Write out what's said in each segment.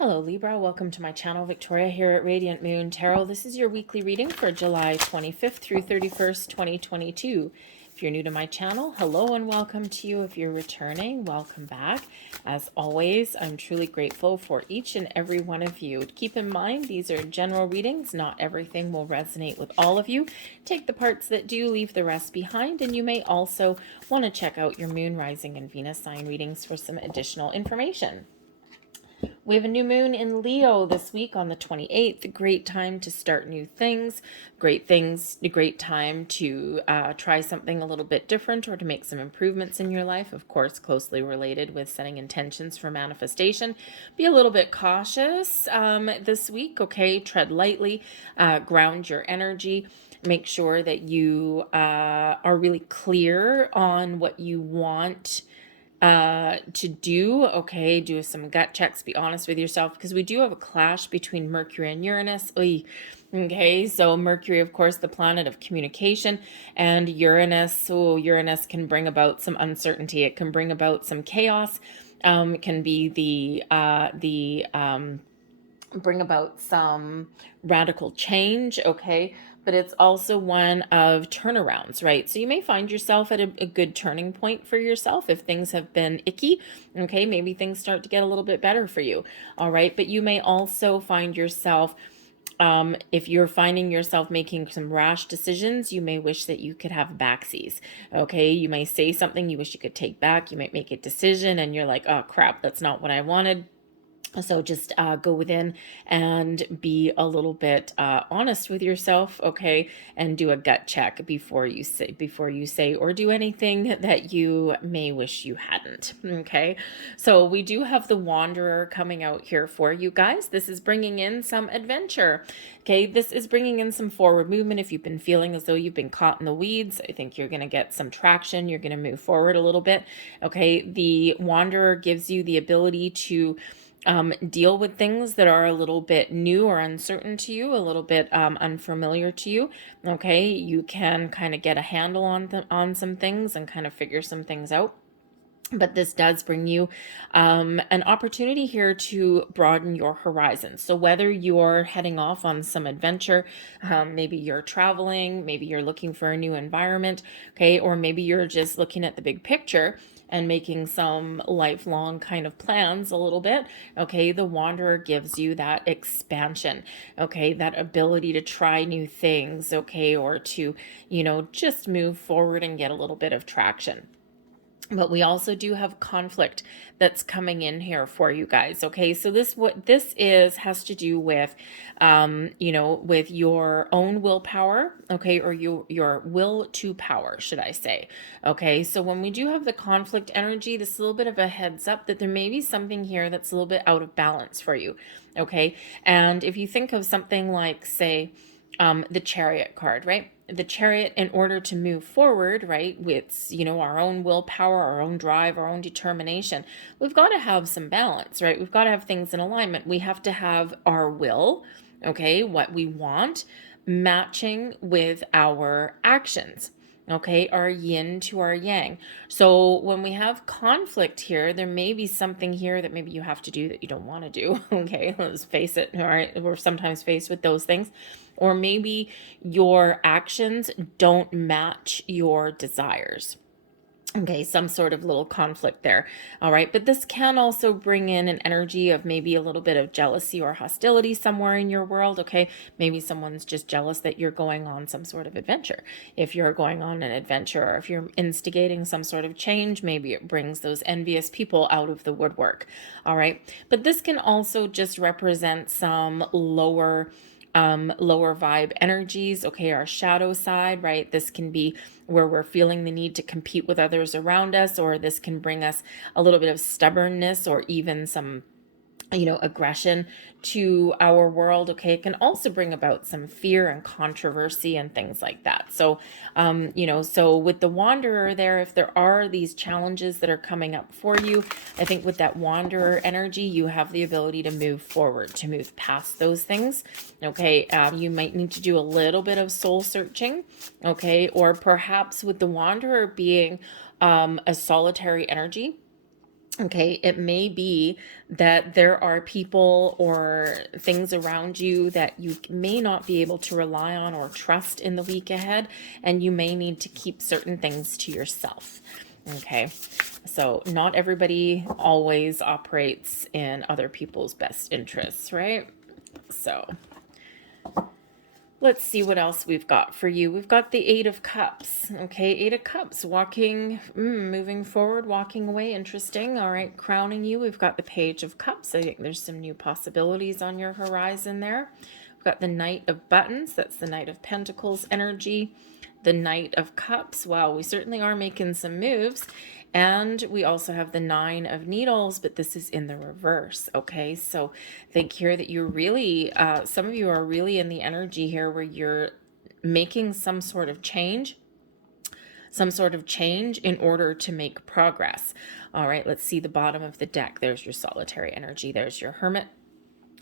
Hello Libra, welcome to my channel. Victoria here at Radiant Moon Tarot. This is your weekly reading for July 25th through 31st, 2022. If you're new to my channel, hello and welcome to you. If you're returning, welcome back. As always, I'm truly grateful for each and every one of you. Keep in mind, these are general readings. Not everything will resonate with all of you. Take the parts that do, leave the rest behind, and you may also want to check out your Moon, Rising, and Venus sign readings for some additional information. We have a new moon in Leo this week on the 28th. A great time to start new things. A great time to try something a little bit different or to make some improvements in your life. Of course, closely related with setting intentions for manifestation. Be a little bit cautious this week, okay? Tread lightly, ground your energy. Make sure that you are really clear on what you want to do. Okay, do some gut checks, be honest with yourself, because we do have a clash between Mercury and Uranus. Oy. Okay, so Mercury, of course, the planet of communication, and Uranus, Uranus can bring about some uncertainty. It can bring about some chaos. It can be bring about some radical change, okay? But it's also one of turnarounds, right? So you may find yourself at a good turning point for yourself if things have been icky, okay? Maybe things start to get a little bit better for you, all right? But you may also find yourself, if you're finding yourself making some rash decisions, you may wish that you could have backseas, okay? You may say something you wish you could take back. You might make a decision and you're like, oh crap, that's not what I wanted. So just go within and be a little bit honest with yourself, okay, and do a gut check before you say or do anything that you may wish you hadn't, okay? So we do have the Wanderer coming out here for you guys. This is bringing in some adventure, okay? This is bringing in some forward movement. If you've been feeling as though you've been caught in the weeds, I think you're going to get some traction. You're going to move forward a little bit, okay? The Wanderer gives you the ability to deal with things that are a little bit new or uncertain to you, a little bit unfamiliar to you. Okay, you can kind of get a handle on some things and kind of figure some things out. But this does bring you an opportunity here to broaden your horizons. So whether you're heading off on some adventure, maybe you're traveling, maybe you're looking for a new environment, okay, or maybe you're just looking at the big picture and making some lifelong kind of plans a little bit, okay, the Wanderer gives you that expansion, okay, that ability to try new things, okay, or to, just move forward and get a little bit of traction. But we also do have conflict that's coming in here for you guys. Okay, so what this has to do with, with your own willpower. Okay, or your will to power, should I say? Okay, so when we do have the conflict energy, this is a little bit of a heads up that there may be something here that's a little bit out of balance for you. Okay, and if you think of something like, say, the Chariot card, right? The Chariot, in order to move forward, right, with, our own willpower, our own drive, our own determination, we've got to have some balance, right? We've got to have things in alignment. We have to have our will, okay, what we want, matching with our actions. Okay, our yin to our yang. So when we have conflict here, there may be something here that maybe you have to do that you don't want to do. Okay, let's face it. All right, we're sometimes faced with those things. Or maybe your actions don't match your desires. Okay, some sort of little conflict there. All right, but this can also bring in an energy of maybe a little bit of jealousy or hostility somewhere in your world. Okay, maybe someone's just jealous that you're going on some sort of adventure. If you're going on an adventure, or if you're instigating some sort of change, maybe it brings those envious people out of the woodwork. All right, but this can also just represent some lower vibe energies, okay, our shadow side, right? This can be where we're feeling the need to compete with others around us, or this can bring us a little bit of stubbornness or even some aggression to our world. Okay, it can also bring about some fear and controversy and things like that. So so with the Wanderer there, if there are these challenges that are coming up for you, I think with that Wanderer energy, you have the ability to move forward, to move past those things. Okay, you might need to do a little bit of soul searching, okay, or perhaps with the Wanderer being a solitary energy, Okay, it may be that there are people or things around you that you may not be able to rely on or trust in the week ahead, and you may need to keep certain things to yourself. Okay, so not everybody always operates in other people's best interests, right? So let's see what else we've got for you. We've got the Eight of Cups. Okay, Eight of Cups, walking, moving forward, walking away. Interesting. All right, crowning you. We've got the Page of Cups. I think there's some new possibilities on your horizon there. We've got the Knight of Buttons. That's the Knight of Pentacles energy. The Knight of Cups. Wow, we certainly are making some moves. And we also have the Nine of Needles, but this is in the reverse. Okay, so I think here that you're really, some of you are really in the energy here where you're making some sort of change in order to make progress. All right, let's see the bottom of the deck. There's your solitary energy. There's your Hermit.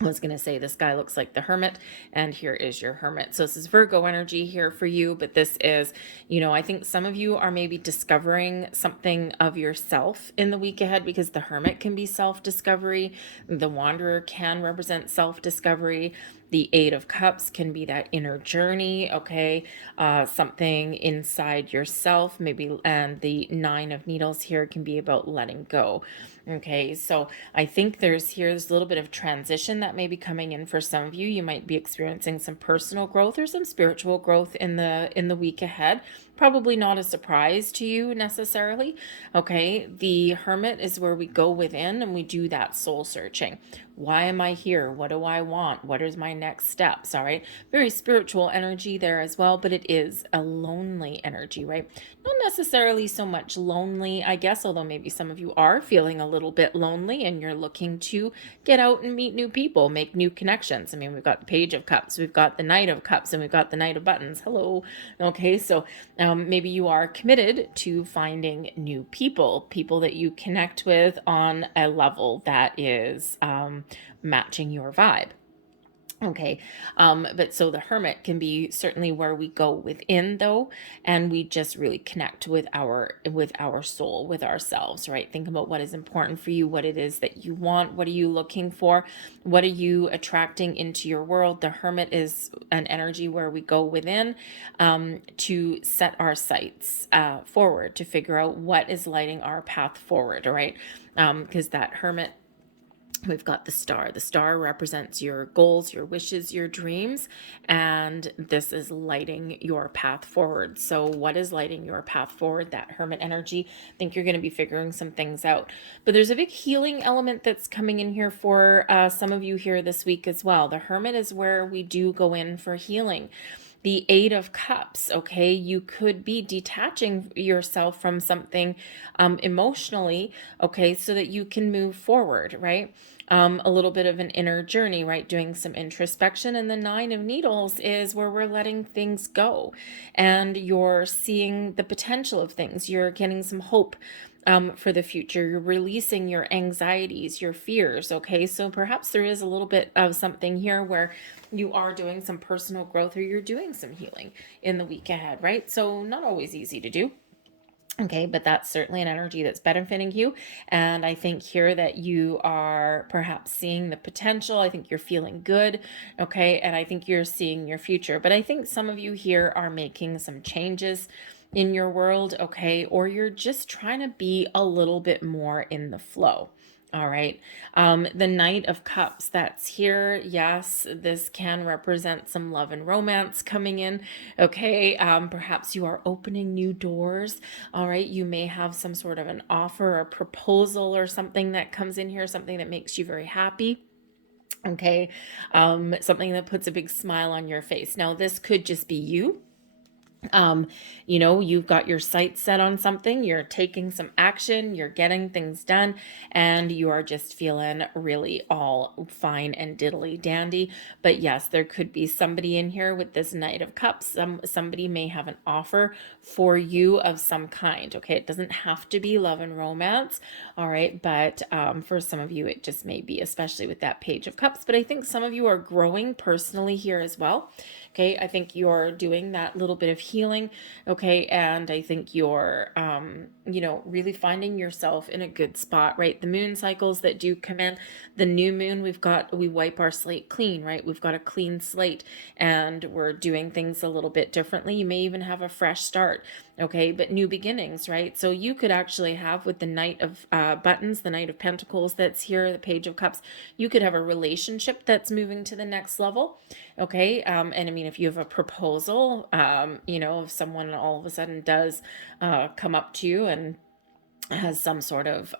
I was going to say this guy looks like the Hermit, and here is your Hermit. So this is Virgo energy here for you, but this is, I think some of you are maybe discovering something of yourself in the week ahead, because the Hermit can be self-discovery. The Wanderer can represent self-discovery. The Eight of Cups can be that inner journey, okay? Something inside yourself, maybe, and the Nine of Needles here can be about letting go. Okay, so I think there's a little bit of transition that may be coming in for some of you. You might be experiencing some personal growth or some spiritual growth in the week ahead. Probably not a surprise to you necessarily. Okay, the Hermit is where we go within and we do that soul searching. Why am I here? What do I want? What is my next steps? All right, very spiritual energy there as well, but it is a lonely energy, right? Not necessarily so much lonely, I guess, although maybe some of you are feeling a little bit lonely and you're looking to get out and meet new people, make new connections. I mean, we've got the Page of Cups, we've got the Knight of Cups, and we've got the Knight of Buttons. Hello. Okay, so maybe you are committed to finding new people that you connect with on a level that is matching your vibe. Okay, but so the Hermit can be certainly where we go within, though, and we just really connect with our soul, with ourselves, right? Think about what is important for you, what it is that you want, what are you looking for, what are you attracting into your world. The Hermit is an energy where we go within to set our sights forward, to figure out what is lighting our path forward, right? Because that Hermit, we've got the Star. The Star represents your goals, your wishes, your dreams, and this is lighting your path forward. So what is lighting your path forward? That Hermit energy. I think you're going to be figuring some things out. But there's a big healing element that's coming in here for some of you here this week as well. The Hermit is where we do go in for healing. The Eight of Cups, okay, you could be detaching yourself from something emotionally, okay, so that you can move forward, right? A little bit of an inner journey, right? Doing some introspection. And the Nine of Needles is where we're letting things go and you're seeing the potential of things. You're getting some hope for the future. You're releasing your anxieties, your fears, okay? So perhaps there is a little bit of something here where you are doing some personal growth or you're doing some healing in the week ahead, right? So not always easy to do. Okay, but that's certainly an energy that's benefiting you. And I think here that you are perhaps seeing the potential. I think you're feeling good. Okay, and I think you're seeing your future. But I think some of you here are making some changes in your world, okay, or you're just trying to be a little bit more in the flow. All right. The Knight of Cups, that's here. Yes, this can represent some love and romance coming in. Okay. Perhaps you are opening new doors. All right. You may have some sort of an offer, a proposal, or something that comes in here, something that makes you very happy. Okay. Something that puts a big smile on your face. Now, this could just be you. You've got your sights set on something, you're taking some action, you're getting things done, and you are just feeling really all fine and diddly dandy. But yes, there could be somebody in here with this Knight of Cups. Somebody may have an offer for you of some kind. Okay, it doesn't have to be love and romance. All right, but for some of you, it just may be, especially with that Page of Cups. But I think some of you are growing personally here as well. Okay, I think you're doing that little bit of healing. Okay, and I think you're, really finding yourself in a good spot, right? The moon cycles that do come in, the new moon, we wipe our slate clean, right? We've got a clean slate and we're doing things a little bit differently. You may even have a fresh start, okay, but new beginnings, right? So you could actually have with the Knight of Buttons, the Knight of Pentacles that's here, the Page of Cups, you could have a relationship that's moving to the next level, okay? And I mean, if you have a proposal, if someone all of a sudden does come up to you and has some sort of,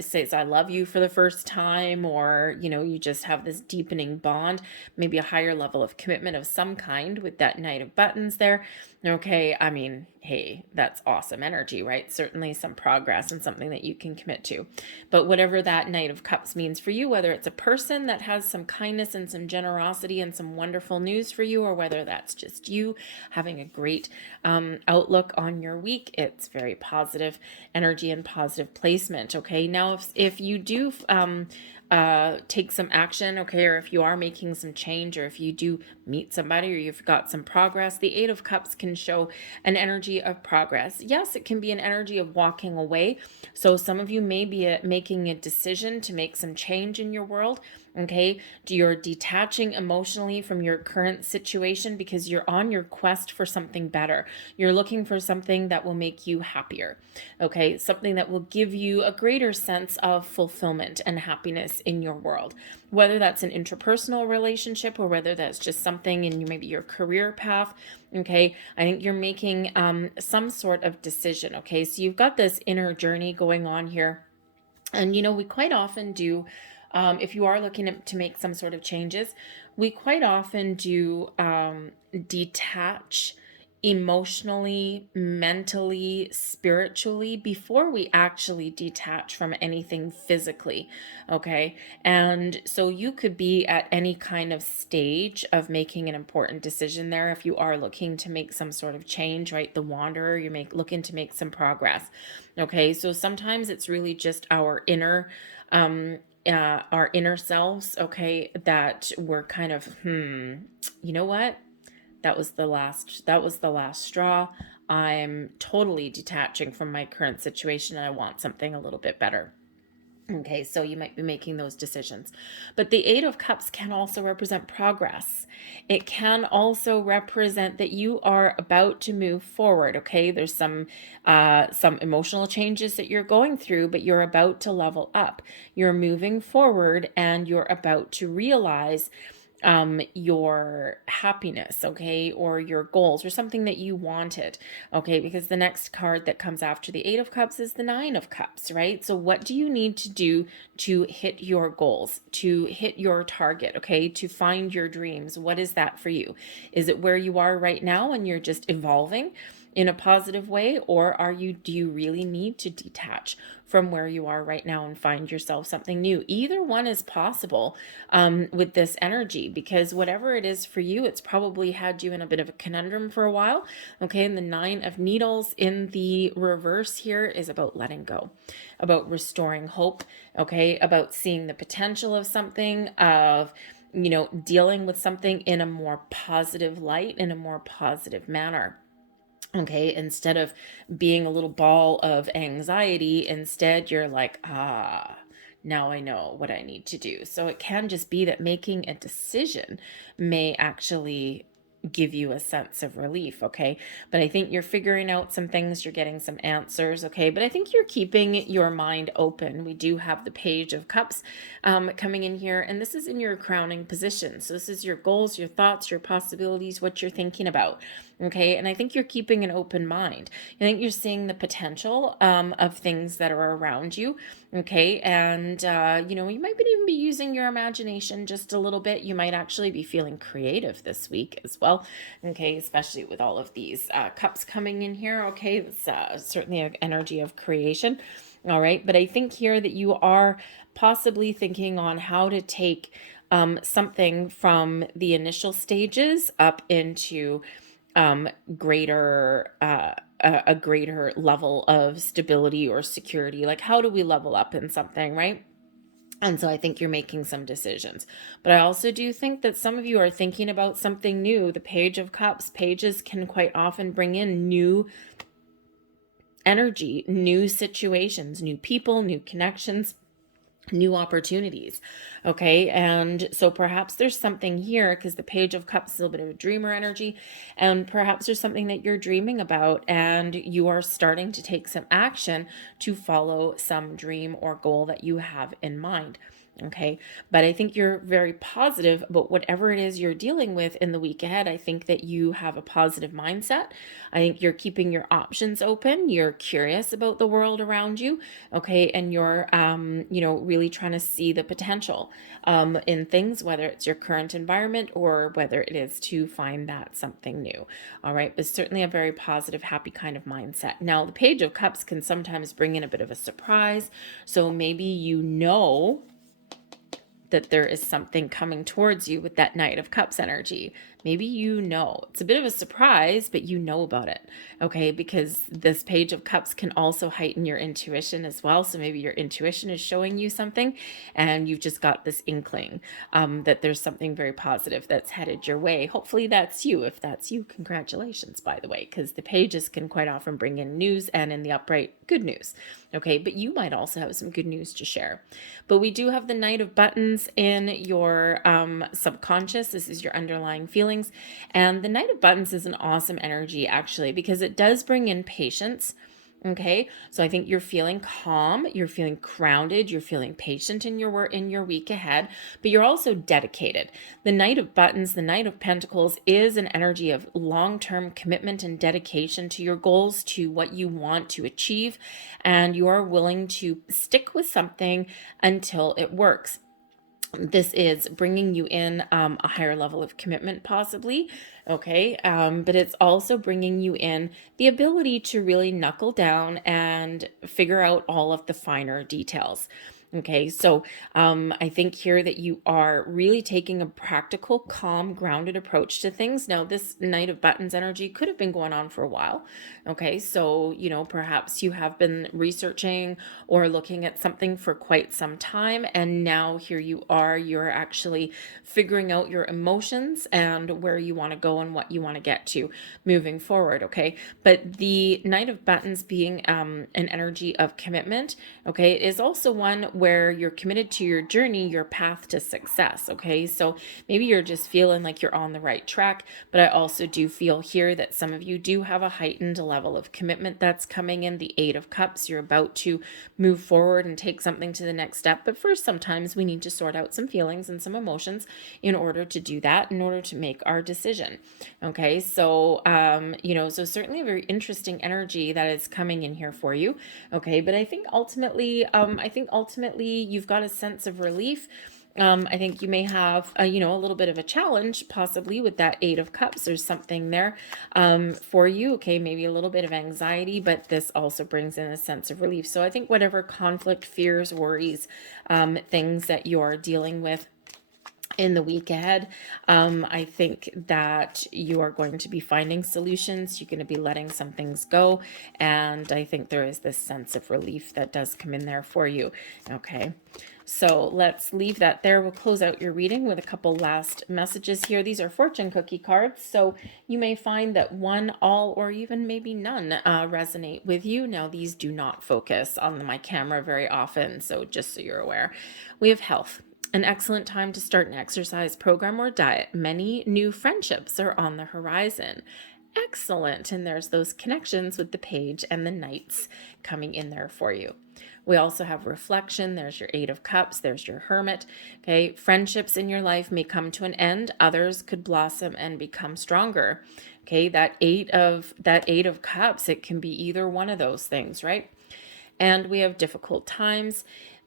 says, I love you for the first time, or, you just have this deepening bond, maybe a higher level of commitment of some kind with that Knight of Buttons there. Okay. I mean, hey, that's awesome energy, right? Certainly some progress and something that you can commit to. But whatever that Knight of Cups means for you, whether it's a person that has some kindness and some generosity and some wonderful news for you, or whether that's just you having a great outlook on your week, it's very positive energy and positive placement. Okay. Now, if you do take some action, okay, or if you are making some change, or if you do meet somebody, or you've got some progress, the Eight of Cups can show an energy of progress. Yes, it can be an energy of walking away. So some of you may be making a decision to make some change in your world. Okay, you're detaching emotionally from your current situation because you're on your quest for something better. You're looking for something that will make you happier. Okay, something that will give you a greater sense of fulfillment and happiness in your world, whether that's an interpersonal relationship or whether that's just something in maybe your career path. Okay, I think you're making some sort of decision. Okay, so you've got this inner journey going on here. And, we quite often do, if you are looking to make some sort of changes, we quite often do detach emotionally, mentally, spiritually before we actually detach from anything physically. Okay. And so you could be at any kind of stage of making an important decision there. If you are looking to make some sort of change, right? The Wanderer, looking to make some progress. Okay. So sometimes it's really just our inner selves, okay, that we're kind of, you know what? That was the last straw. I'm totally detaching from my current situation and I want something a little bit better. Okay, so you might be making those decisions. But the Eight of Cups can also represent progress. It can also represent that you are about to move forward, okay? There's some emotional changes that you're going through, but you're about to level up. You're moving forward and you're about to realize your happiness, okay, or your goals, or something that you wanted, okay, because the next card that comes after the Eight of Cups is the Nine of Cups, right? So what do you need to do to hit your goals, to hit your target, okay, to find your dreams? What is that for you? Is it where you are right now and you're just evolving in a positive way, or do you really need to detach from where you are right now and find yourself something new? Either one is possible with this energy, because whatever it is for you, it's probably had you in a bit of a conundrum for a while. Okay, and the Nine of Needles in the reverse here is about letting go, about restoring hope, okay, about seeing the potential of something, of dealing with something in a more positive light, in a more positive manner. Okay, instead of being a little ball of anxiety, instead you're like, now I know what I need to do. So it can just be that making a decision may actually give you a sense of relief, okay? But I think you're figuring out some things, you're getting some answers, okay? But I think you're keeping your mind open. We do have the Page of Cups coming in here, and this is in your crowning position. So this is your goals, your thoughts, your possibilities, what you're thinking about, okay? And I think you're keeping an open mind. I think you're seeing the potential of things that are around you, okay? And, you might even be using your imagination just a little bit. You might actually be feeling creative this week as well, okay? Especially with all of these cups coming in here, okay? It's certainly an energy of creation, all right? But I think here that you are possibly thinking on how to take something from the initial stages up into greater a greater level of stability or security. Like, how do we level up in something, right? And so I think you're making some decisions. But I also do think that some of you are thinking about something new. The Page of Cups, pages can quite often bring in new energy, new situations, new people, new connections, new opportunities. Okay. And so perhaps there's something here, because the Page of Cups is a little bit of a dreamer energy. And perhaps there's something that you're dreaming about and you are starting to take some action to follow some dream or goal that you have in mind. Okay. But I think you're very positive about whatever it is you're dealing with in the week ahead. I think that you have a positive mindset. I think you're keeping your options open. You're curious about the world around you. Okay. And you're, really trying to see the potential in things, whether it's your current environment or whether it is to find that something new. All right. But certainly a very positive, happy kind of mindset. Now, the Page of Cups can sometimes bring in a bit of a surprise. So maybe that there is something coming towards you with that Knight of Cups energy. Maybe it's a bit of a surprise, but you know about it, okay? Because this Page of Cups can also heighten your intuition as well. So maybe your intuition is showing you something and you've just got this inkling that there's something very positive that's headed your way. Hopefully that's you. If that's you, congratulations, by the way, because the pages can quite often bring in news, and in the upright, good news, okay? But you might also have some good news to share. But we do have the Knight of Buttons in your subconscious. This is your underlying feelings. And the Knight of Buttons is an awesome energy, actually, because it does bring in patience. Okay, so I think you're feeling calm, you're feeling grounded, you're feeling patient in your week ahead, but you're also dedicated. The Knight of Buttons, the Knight of Pentacles, is an energy of long-term commitment and dedication to your goals, to what you want to achieve, and you are willing to stick with something until it works. This is bringing you in a higher level of commitment, possibly, okay? But it's also bringing you in the ability to really knuckle down and figure out all of the finer details. Okay, so I think here that you are really taking a practical, calm, grounded approach to things. Now, this Knight of Buttons energy could have been going on for a while. Okay, so, perhaps you have been researching or looking at something for quite some time, and now here you're actually figuring out your emotions and where you want to go and what you want to get to moving forward. Okay, but the Knight of Buttons being an energy of commitment, okay, it is also one where you're committed to your journey, your path to success. Okay, so maybe you're just feeling like you're on the right track, but I also do feel here that some of you do have a heightened level of commitment that's coming in. The Eight of Cups, you're about to move forward and take something to the next step, but first, sometimes we need to sort out some feelings and some emotions in order to do that, in order to make our decision. Okay, so so certainly a very interesting energy that is coming in here for you. Okay, but I think ultimately you've got a sense of relief. I think you may have, a little bit of a challenge possibly with that Eight of Cups. There's something there for you. Okay, maybe a little bit of anxiety, but this also brings in a sense of relief. So I think whatever conflict, fears, worries, things that you're dealing with in the week ahead, I think that you are going to be finding solutions. You're going to be letting some things go. And I think there is this sense of relief that does come in there for you. Okay. So let's leave that there. We'll close out your reading with a couple last messages here. These are fortune cookie cards. So you may find that one, all, or even maybe none resonate with you. Now, these do not focus on my camera very often. So just so you're aware, we have health. An excellent time to start an exercise program or diet. Many new friendships are on the horizon. Excellent. And there's those connections with the Page and the Knights coming in there for you. We also have reflection. There's your Eight of Cups. There's your Hermit. Okay. Friendships in your life may come to an end. Others could blossom and become stronger. Okay. That Eight of Cups, it can be either one of those things, right? And we have difficult times.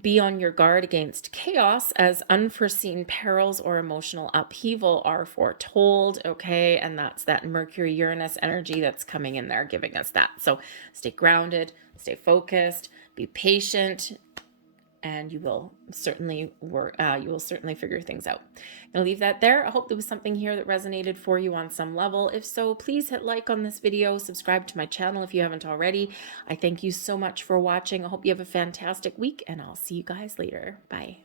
Be on your guard against chaos, as unforeseen perils or emotional upheaval are foretold. Okay, and that's that Mercury Uranus energy that's coming in there giving us that. So stay grounded, stay focused, be patient, and you will certainly figure things out. I'll leave that there. I hope there was something here that resonated for you on some level. If so, please hit like on this video, subscribe to my channel if you haven't already. I thank you so much for watching. I hope you have a fantastic week, and I'll see you guys later. Bye.